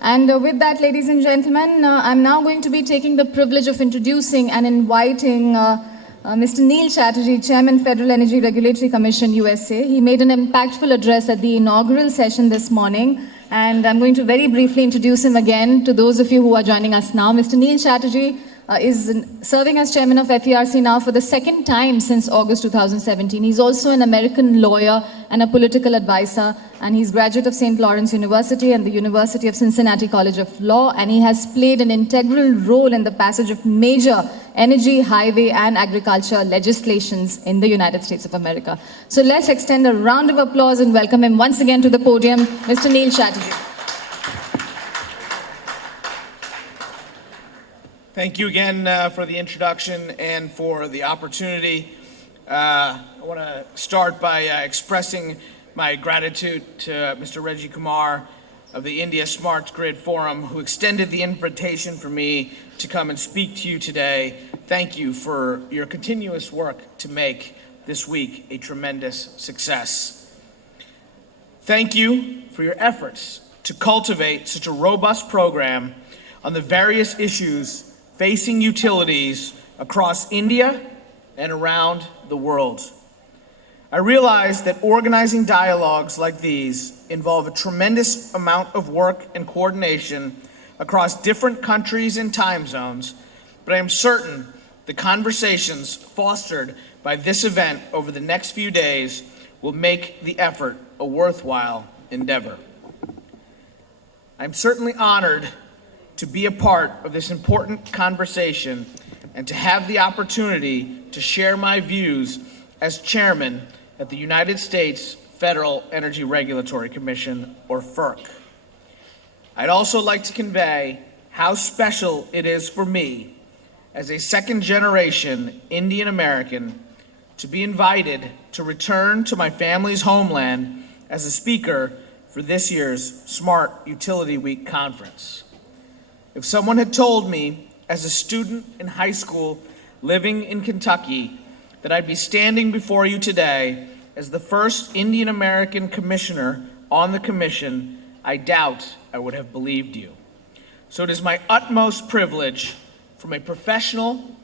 And with that, ladies and gentlemen, I'm now going to be taking the privilege of introducing and inviting Mr. Neil Chatterjee, Chairman, Federal Energy Regulatory Commission, USA. He made an impactful address at the inaugural session this morning, and I'm going to very briefly introduce him again to those of you who are joining us now. Mr. Neil Chatterjee is serving as Chairman of FERC now for the second time since August 2017. He's also an American lawyer and a political advisor, and he's graduate of St. Lawrence University and the University of Cincinnati College of Law, and he has played an integral role in the passage of major energy, highway, and agriculture legislations in the United States of America. So let's extend a round of applause and welcome him once again to the podium, Mr. Neil Chatterjee. Thank you again for the introduction and for the opportunity. I want to start by expressing my gratitude to Mr. Reggie Kumar of the India Smart Grid Forum, who extended the invitation for me to come and speak to you today. Thank you for your continuous work to make this week a tremendous success. Thank you for your efforts to cultivate such a robust program on the various issues facing utilities across India and around the world. I realize that organizing dialogues like these involve a tremendous amount of work and coordination across different countries and time zones, but I am certain the conversations fostered by this event over the next few days will make the effort a worthwhile endeavor. I'm certainly honored to be a part of this important conversation and to have the opportunity to share my views as chairman at the United States Federal Energy Regulatory Commission, or FERC. I'd also like to convey how special it is for me as a second-generation Indian American to be invited to return to my family's homeland as a speaker for this year's Smart Utility Week conference. If someone had told me as a student in high school living in Kentucky that I'd be standing before you today as the first Indian American commissioner on the commission, I doubt I would have believed you. So it is my utmost privilege from a professional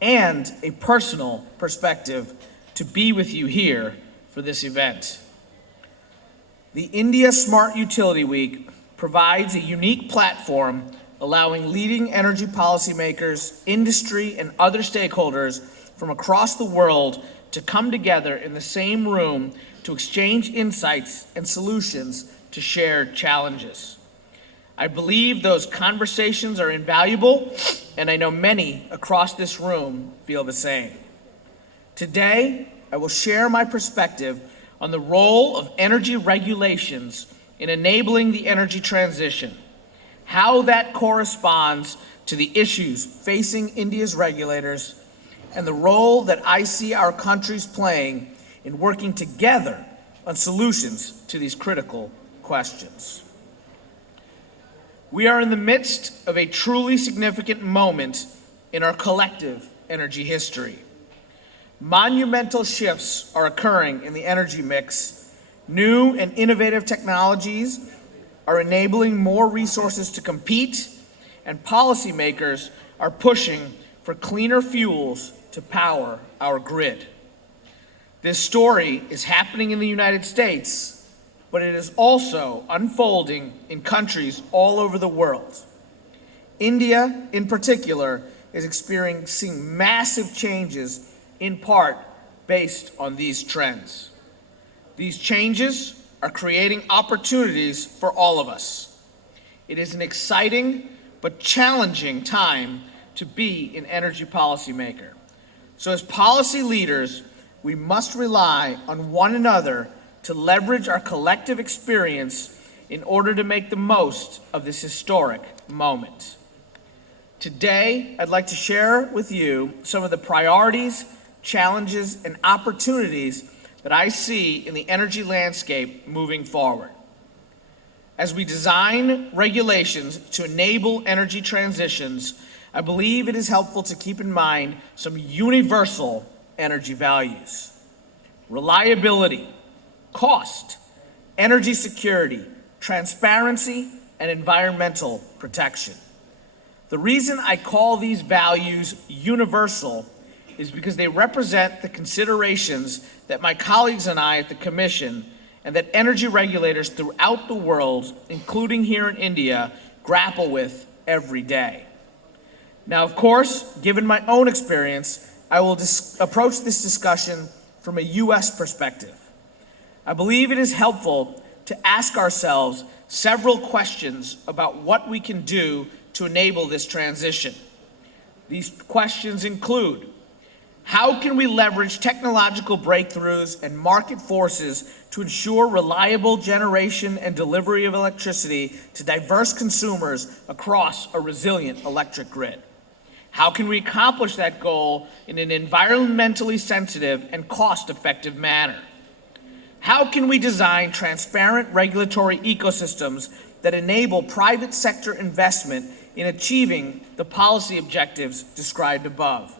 and a personal perspective to be with you here for this event. The India Smart Utility Week provides a unique platform allowing leading energy policymakers, industry, and other stakeholders from across the world to come together in the same room to exchange insights and solutions to shared challenges. I believe those conversations are invaluable, and I know many across this room feel the same. Today, I will share my perspective on the role of energy regulations in enabling the energy transition, how that corresponds to the issues facing India's regulators, and the role that I see our countries playing in working together on solutions to these critical questions. We are in the midst of a truly significant moment in our collective energy history. Monumental shifts are occurring in the energy mix. New and innovative technologies are enabling more resources to compete, and policymakers are pushing for cleaner fuels to power our grid. This story is happening in the United States, but it is also unfolding in countries all over the world. India, in particular, is experiencing massive changes, in part based on these trends. These changes are creating opportunities for all of us. It is an exciting but challenging time to be an energy policymaker. So as policy leaders, we must rely on one another to leverage our collective experience in order to make the most of this historic moment. Today, I'd like to share with you some of the priorities, challenges, and opportunities that I see in the energy landscape moving forward. As we design regulations to enable energy transitions, I believe it is helpful to keep in mind some universal energy values: reliability, cost, energy security, transparency, and environmental protection. The reason I call these values universal is because they represent the considerations that my colleagues and I at the Commission and that energy regulators throughout the world, including here in India, grapple with every day. Now, of course, given my own experience, I will approach this discussion from a U.S. perspective. I believe it is helpful to ask ourselves several questions about what we can do to enable this transition. These questions include: how can we leverage technological breakthroughs and market forces to ensure reliable generation and delivery of electricity to diverse consumers across a resilient electric grid? How can we accomplish that goal in an environmentally sensitive and cost-effective manner? How can we design transparent regulatory ecosystems that enable private sector investment in achieving the policy objectives described above?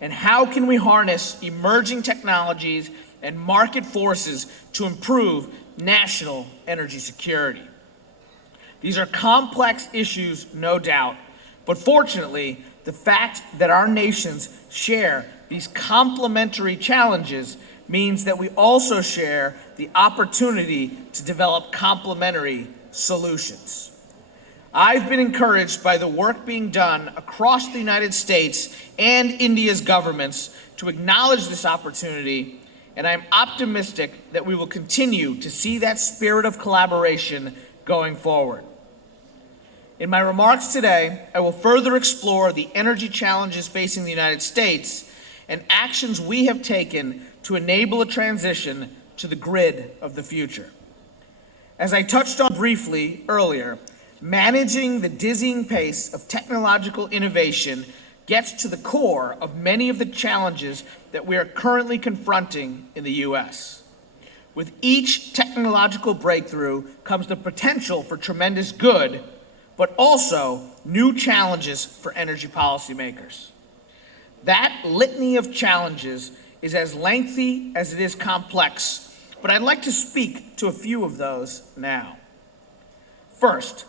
And how can we harness emerging technologies and market forces to improve national energy security? These are complex issues, no doubt, but fortunately, the fact that our nations share these complementary challenges means that we also share the opportunity to develop complementary solutions. I've been encouraged by the work being done across the United States and India's governments to acknowledge this opportunity, and I'm optimistic that we will continue to see that spirit of collaboration going forward. In my remarks today, I will further explore the energy challenges facing the United States and actions we have taken to enable a transition to the grid of the future. As I touched on briefly earlier, managing the dizzying pace of technological innovation gets to the core of many of the challenges that we are currently confronting in the U.S. With each technological breakthrough comes the potential for tremendous good, but also new challenges for energy policymakers. That litany of challenges is as lengthy as it is complex, but I'd like to speak to a few of those now. First,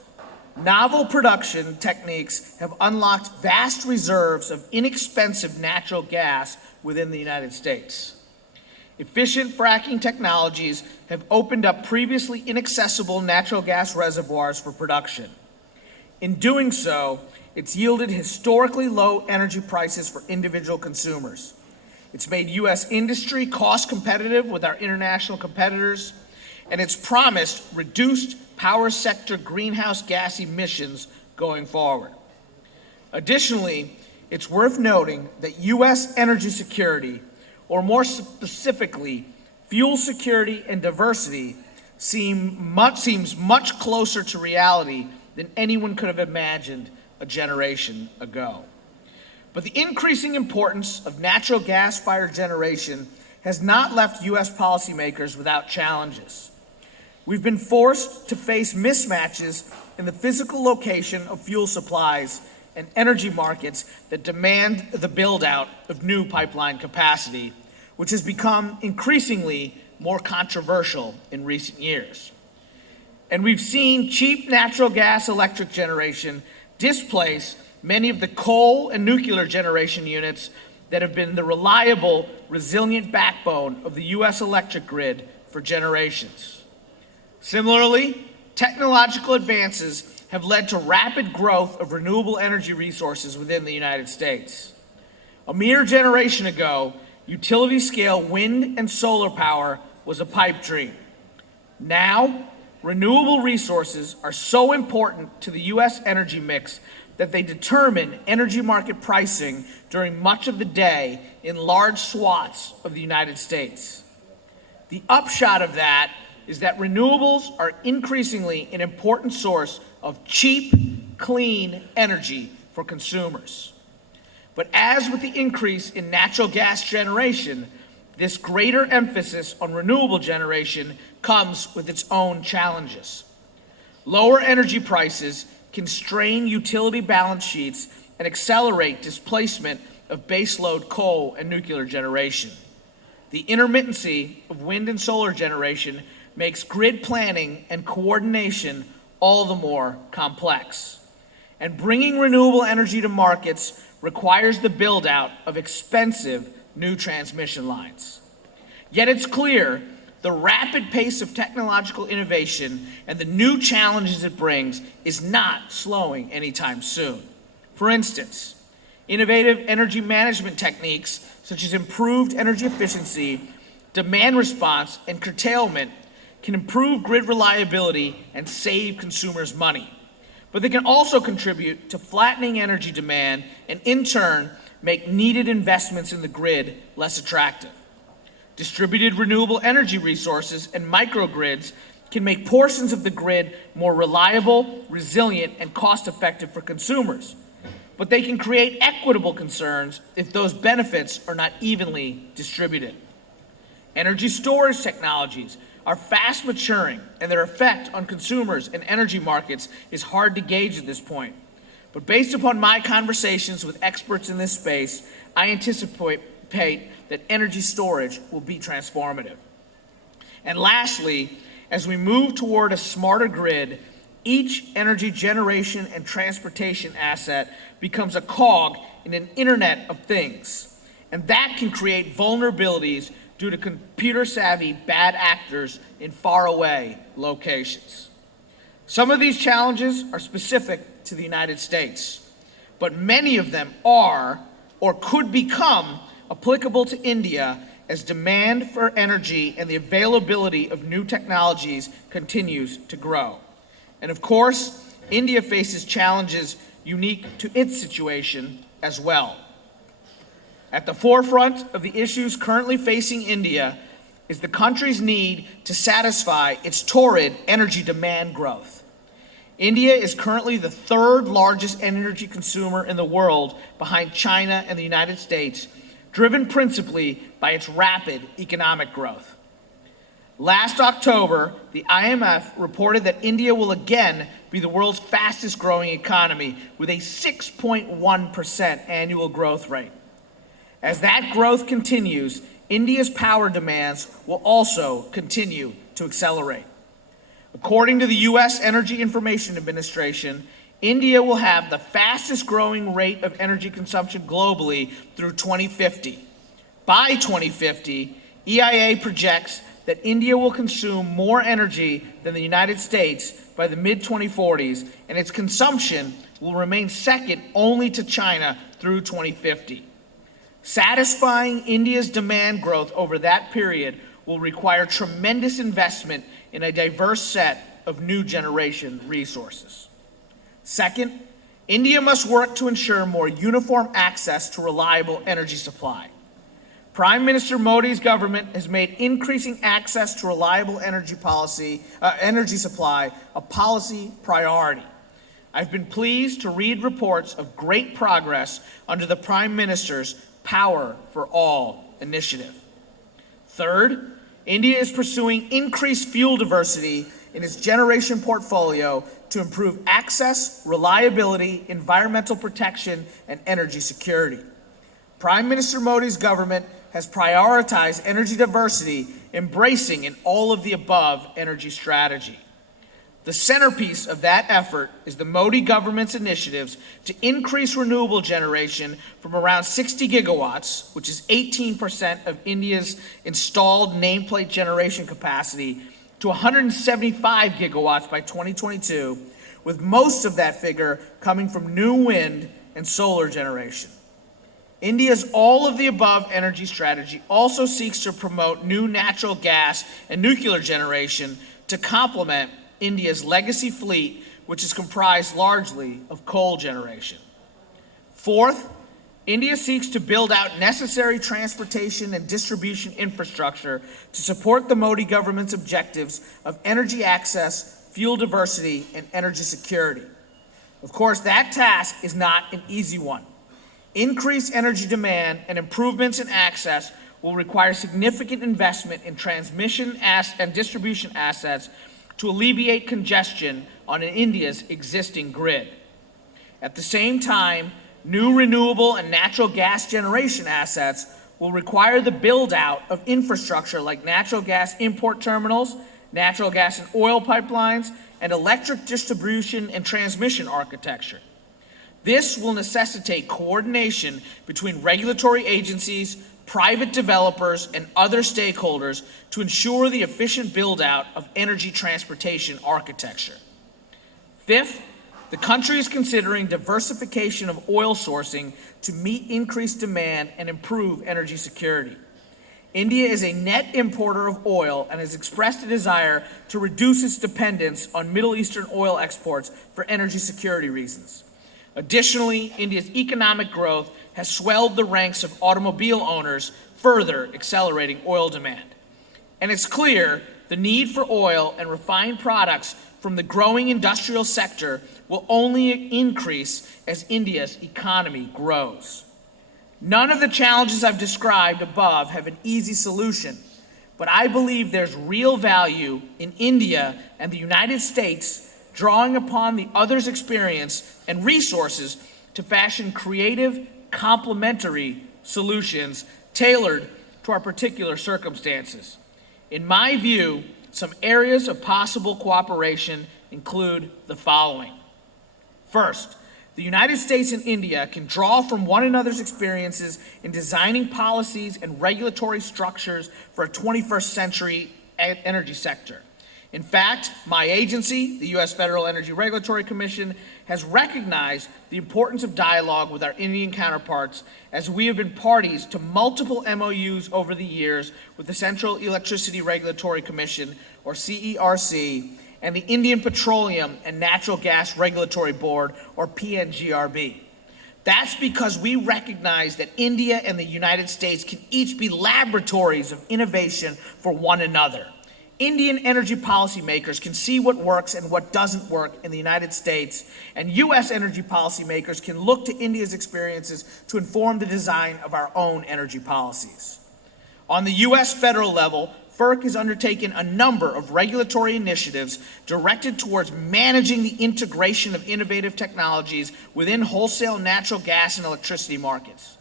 novel production techniques have unlocked vast reserves of inexpensive natural gas within the United States. Efficient fracking technologies have opened up previously inaccessible natural gas reservoirs for production. In doing so, it's yielded historically low energy prices for individual consumers. It's made U.S. industry cost competitive with our international competitors, and it's promised reduced power sector greenhouse gas emissions going forward. Additionally, it's worth noting that U.S. energy security, or more specifically, fuel security and diversity, seems much closer to reality than anyone could have imagined a generation ago. But the increasing importance of natural gas-fired generation has not left U.S. policymakers without challenges. We've been forced to face mismatches in the physical location of fuel supplies and energy markets that demand the build-out of new pipeline capacity, which has become increasingly more controversial in recent years. And we've seen cheap natural gas electric generation displace many of the coal and nuclear generation units that have been the reliable, resilient backbone of the U.S. electric grid for generations. Similarly, technological advances have led to rapid growth of renewable energy resources within the United States. A mere generation ago, utility-scale wind and solar power was a pipe dream. Now, renewable resources are so important to the U.S. energy mix that they determine energy market pricing during much of the day in large swaths of the United States. The upshot of that is that renewables are increasingly an important source of cheap, clean energy for consumers. But as with the increase in natural gas generation, this greater emphasis on renewable generation comes with its own challenges. Lower energy prices can strain utility balance sheets and accelerate displacement of baseload coal and nuclear generation. The intermittency of wind and solar generation makes grid planning and coordination all the more complex. And bringing renewable energy to markets requires the build-out of expensive new transmission lines. Yet it's clear the rapid pace of technological innovation and the new challenges it brings is not slowing anytime soon. For instance, innovative energy management techniques such as improved energy efficiency, demand response, and curtailment can improve grid reliability and save consumers money. But they can also contribute to flattening energy demand and, in turn, make needed investments in the grid less attractive. Distributed renewable energy resources and microgrids can make portions of the grid more reliable, resilient, and cost-effective for consumers. But they can create equitable concerns if those benefits are not evenly distributed. Energy storage technologies are fast maturing, and their effect on consumers and energy markets is hard to gauge at this point. But based upon my conversations with experts in this space, I anticipate that energy storage will be transformative. And lastly, as we move toward a smarter grid, each energy generation and transportation asset becomes a cog in an Internet of Things, and that can create vulnerabilities due to computer-savvy bad actors in faraway locations. Some of these challenges are specific to the United States, but many of them are or could become applicable to India as demand for energy and the availability of new technologies continues to grow. And of course, India faces challenges unique to its situation as well. At the forefront of the issues currently facing India is the country's need to satisfy its torrid energy demand growth. India is currently the third largest energy consumer in the world behind China and the United States, driven principally by its rapid economic growth. Last October, the IMF reported that India will again be the world's fastest growing economy with a 6.1% annual growth rate. As that growth continues, India's power demands will also continue to accelerate. According to the U.S. Energy Information Administration, India will have the fastest growing rate of energy consumption globally through 2050. By 2050, EIA projects that India will consume more energy than the United States by the mid-2040s, and its consumption will remain second only to China through 2050. Satisfying India's demand growth over that period will require tremendous investment in a diverse set of new generation resources. Second, India must work to ensure more uniform access to reliable energy supply. Prime Minister Modi's government has made increasing access to reliable energy supply a policy priority. I've been pleased to read reports of great progress under the Prime Minister's Power for All initiative. Third, India is pursuing increased fuel diversity in its generation portfolio to improve access, reliability, environmental protection, and energy security. Prime Minister Modi's government has prioritized energy diversity, embracing an all-of-the-above energy strategy. The centerpiece of that effort is the Modi government's initiatives to increase renewable generation from around 60 gigawatts, which is 18% of India's installed nameplate generation capacity, to 175 gigawatts by 2022, with most of that figure coming from new wind and solar generation. India's all-of-the-above energy strategy also seeks to promote new natural gas and nuclear generation to complement India's legacy fleet, which is comprised largely of coal generation. Fourth, India seeks to build out necessary transportation and distribution infrastructure to support the Modi government's objectives of energy access, fuel diversity, and energy security. Of course, that task is not an easy one. Increased energy demand and improvements in access will require significant investment in transmission and distribution assets to alleviate congestion on India's existing grid. At the same time, new renewable and natural gas generation assets will require the build-out of infrastructure like natural gas import terminals, natural gas and oil pipelines, and electric distribution and transmission architecture. This will necessitate coordination between regulatory agencies, private developers, and other stakeholders to ensure the efficient build-out of energy transportation architecture. Fifth, the country is considering diversification of oil sourcing to meet increased demand and improve energy security. India is a net importer of oil and has expressed a desire to reduce its dependence on Middle Eastern oil exports for energy security reasons. Additionally, India's economic growth has swelled the ranks of automobile owners, further accelerating oil demand. And it's clear the need for oil and refined products from the growing industrial sector will only increase as India's economy grows. None of the challenges I've described above have an easy solution, but I believe there's real value in India and the United States drawing upon the other's experience and resources to fashion creative, complementary solutions tailored to our particular circumstances. In my view, some areas of possible cooperation include the following. First, the United States and India can draw from one another's experiences in designing policies and regulatory structures for a 21st century energy sector. In fact, my agency, the U.S. Federal Energy Regulatory Commission, has recognized the importance of dialogue with our Indian counterparts as we have been parties to multiple MOUs over the years with the Central Electricity Regulatory Commission, or CERC, and the Indian Petroleum and Natural Gas Regulatory Board, or PNGRB. That's because we recognize that India and the United States can each be laboratories of innovation for one another. Indian energy policymakers can see what works and what doesn't work in the United States, and U.S. energy policymakers can look to India's experiences to inform the design of our own energy policies. On the U.S. federal level, FERC has undertaken a number of regulatory initiatives directed towards managing the integration of innovative technologies within wholesale natural gas and electricity markets.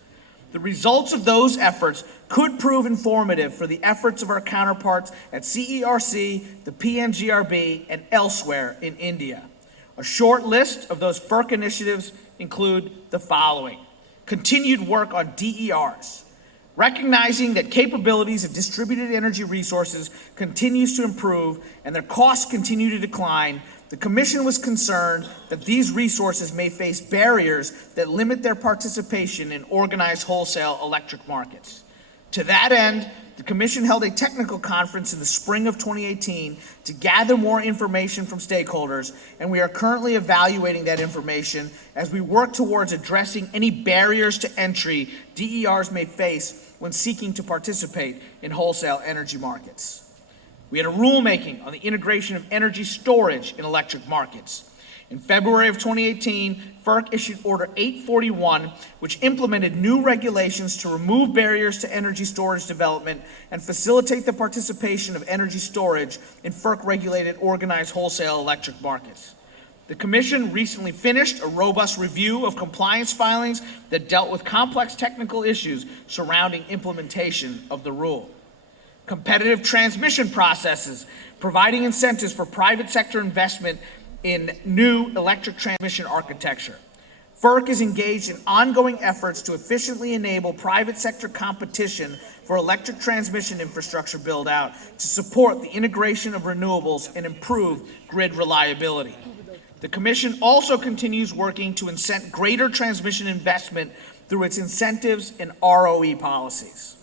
The results of those efforts could prove informative for the efforts of our counterparts at CERC, the PNGRB, and elsewhere in India. A short list of those FERC initiatives include the following. Continued work on DERs. Recognizing that capabilities of distributed energy resources continues to improve and their costs continue to decline, the Commission was concerned that these resources may face barriers that limit their participation in organized wholesale electric markets. To that end, the Commission held a technical conference in the spring of 2018 to gather more information from stakeholders, and we are currently evaluating that information as we work towards addressing any barriers to entry DERs may face when seeking to participate in wholesale energy markets. We had a rulemaking on the integration of energy storage in electric markets. In February of 2018, FERC issued Order 841, which implemented new regulations to remove barriers to energy storage development and facilitate the participation of energy storage in FERC-regulated organized wholesale electric markets. The Commission recently finished a robust review of compliance filings that dealt with complex technical issues surrounding implementation of the rule. Competitive transmission processes, providing incentives for private sector investment in new electric transmission architecture. FERC is engaged in ongoing efforts to efficiently enable private sector competition for electric transmission infrastructure build-out to support the integration of renewables and improve grid reliability. The Commission also continues working to incent greater transmission investment through its incentives and ROE policies.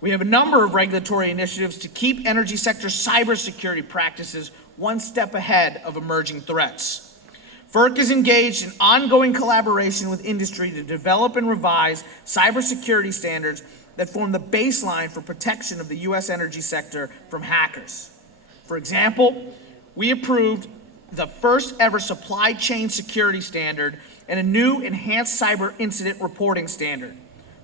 We have a number of regulatory initiatives to keep energy sector cybersecurity practices one step ahead of emerging threats. FERC is engaged in ongoing collaboration with industry to develop and revise cybersecurity standards that form the baseline for protection of the U.S. energy sector from hackers. For example, we approved the first ever supply chain security standard and a new enhanced cyber incident reporting standard.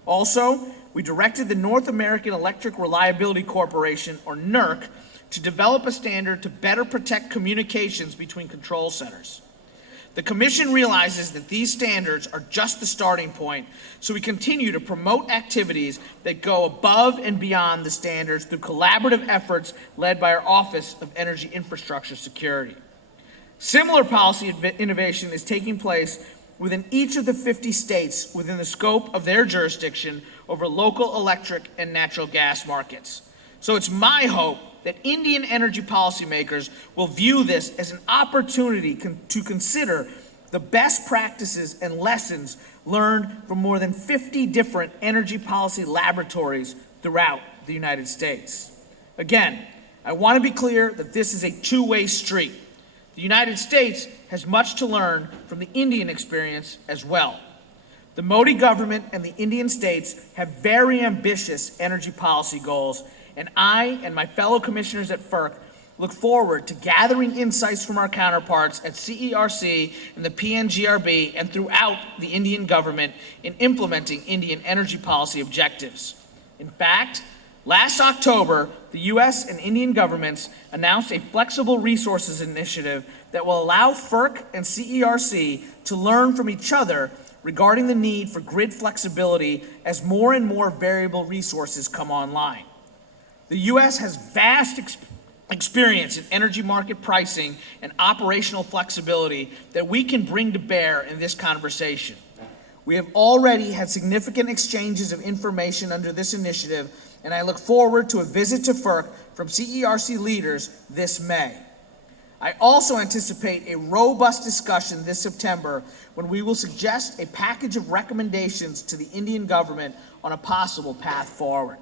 Also, we directed the North American Electric Reliability Corporation, or NERC, to develop a standard to better protect communications between control centers. The Commission realizes that these standards are just the starting point, so we continue to promote activities that go above and beyond the standards through collaborative efforts led by our Office of Energy Infrastructure Security. Similar policy innovation is taking place within each of the 50 states within the scope of their jurisdiction over local electric and natural gas markets. So it's my hope that Indian energy policymakers will view this as an opportunity to consider the best practices and lessons learned from more than 50 different energy policy laboratories throughout the United States. Again, I want to be clear that this is a two-way street. The United States has much to learn from the Indian experience as well. The Modi government and the Indian states have very ambitious energy policy goals, and I and my fellow commissioners at FERC look forward to gathering insights from our counterparts at CERC and the PNGRB and throughout the Indian government in implementing Indian energy policy objectives. In fact, last October, the U.S. and Indian governments announced a flexible resources initiative that will allow FERC and CERC to learn from each other regarding the need for grid flexibility as more and more variable resources come online. The U.S. has vast experience in energy market pricing and operational flexibility that we can bring to bear in this conversation. We have already had significant exchanges of information under this initiative, and I look forward to a visit to FERC from CERC leaders this May. I also anticipate a robust discussion this September when we will suggest a package of recommendations to the Indian government on a possible path forward.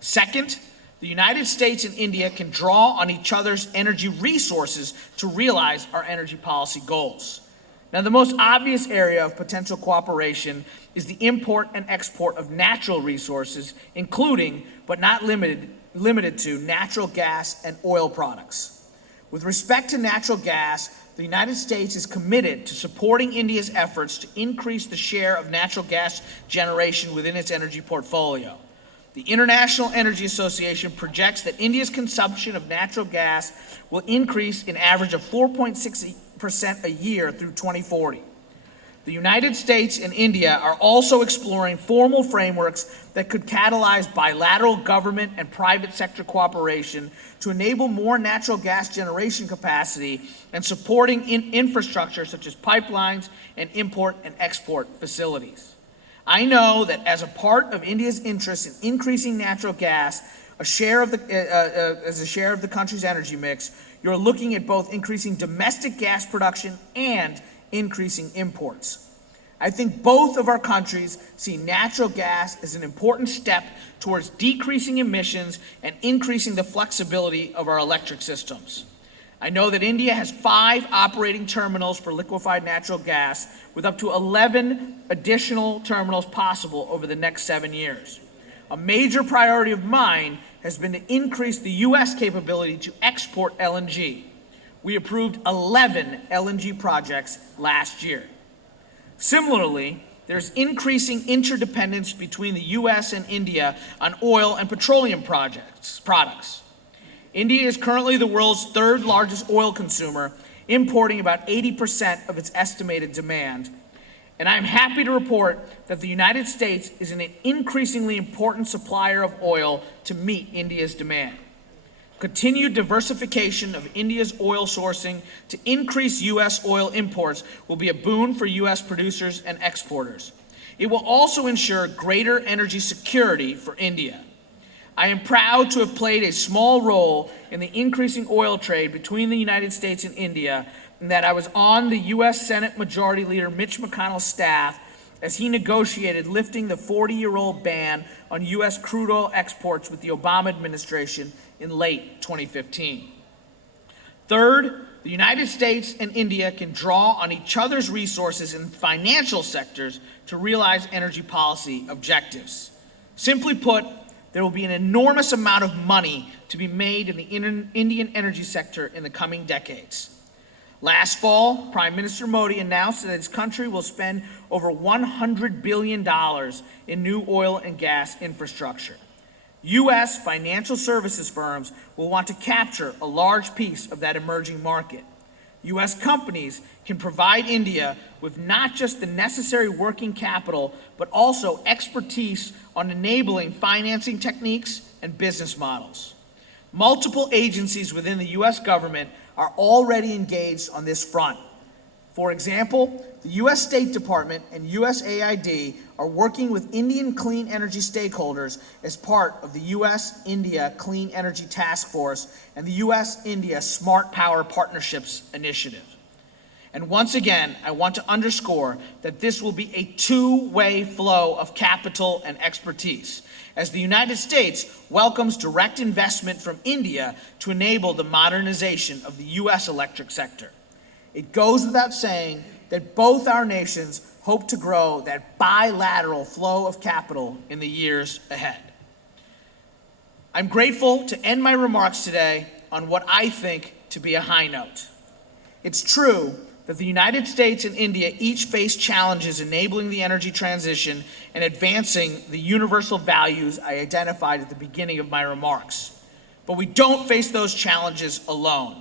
Second, the United States and India can draw on each other's energy resources to realize our energy policy goals. Now, the most obvious area of potential cooperation is the import and export of natural resources, including, but not limited to, natural gas and oil products. With respect to natural gas, the United States is committed to supporting India's efforts to increase the share of natural gas generation within its energy portfolio. The International Energy Association projects that India's consumption of natural gas will increase an average of 4.6% a year through 2040. The United States and India are also exploring formal frameworks that could catalyze bilateral government and private sector cooperation to enable more natural gas generation capacity and supporting infrastructure such as pipelines and import and export facilities. I know that as a part of India's interest in increasing natural gas as a share of the country's energy mix, you're looking at both increasing domestic gas production and increasing imports. I think both of our countries see natural gas as an important step towards decreasing emissions and increasing the flexibility of our electric systems. I know that India has 5 operating terminals for liquefied natural gas, with up to 11 additional terminals possible over the next 7 years. A major priority of mine has been to increase the U.S. capability to export LNG. We approved 11 LNG projects last year. Similarly, there's increasing interdependence between the U.S. and India on oil and petroleum products. India is currently the world's 3rd largest oil consumer, importing about 80% of its estimated demand. And I'm happy to report that the United States is an increasingly important supplier of oil to meet India's demand. Continued diversification of India's oil sourcing to increase U.S. oil imports will be a boon for U.S. producers and exporters. It will also ensure greater energy security for India. I am proud to have played a small role in the increasing oil trade between the United States and India, and that I was on the U.S. Senate Majority Leader Mitch McConnell's staff as he negotiated lifting the 40-year-old ban on U.S. crude oil exports with the Obama administration in late 2015. Third, the United States and India can draw on each other's resources in financial sectors to realize energy policy objectives. Simply put, there will be an enormous amount of money to be made in the Indian energy sector in the coming decades. Last fall, Prime Minister Modi announced that his country will spend over $100 billion in new oil and gas infrastructure. U.S. financial services firms will want to capture a large piece of that emerging market. U.S. companies can provide India with not just the necessary working capital, but also expertise on enabling financing techniques and business models. Multiple agencies within the U.S. government are already engaged on this front. For example, the U.S. State Department and USAID are working with Indian clean energy stakeholders as part of the U.S.-India Clean Energy Task Force and the U.S.-India Smart Power Partnerships Initiative. And once again, I want to underscore that this will be a two-way flow of capital and expertise, as the United States welcomes direct investment from India to enable the modernization of the U.S. electric sector. It goes without saying that both our nations hope to grow that bilateral flow of capital in the years ahead. I'm grateful to end my remarks today on what I think to be a high note. It's true that the United States and India each face challenges enabling the energy transition and advancing the universal values I identified at the beginning of my remarks. But we don't face those challenges alone.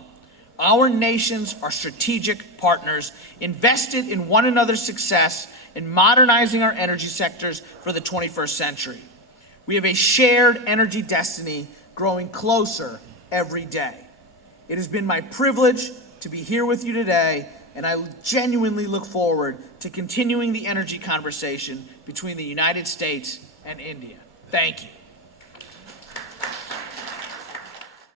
Our nations are strategic partners invested in one another's success in modernizing our energy sectors for the 21st century. We have a shared energy destiny growing closer every day. It has been my privilege to be here with you today, and I genuinely look forward to continuing the energy conversation between the United States and India. Thank you.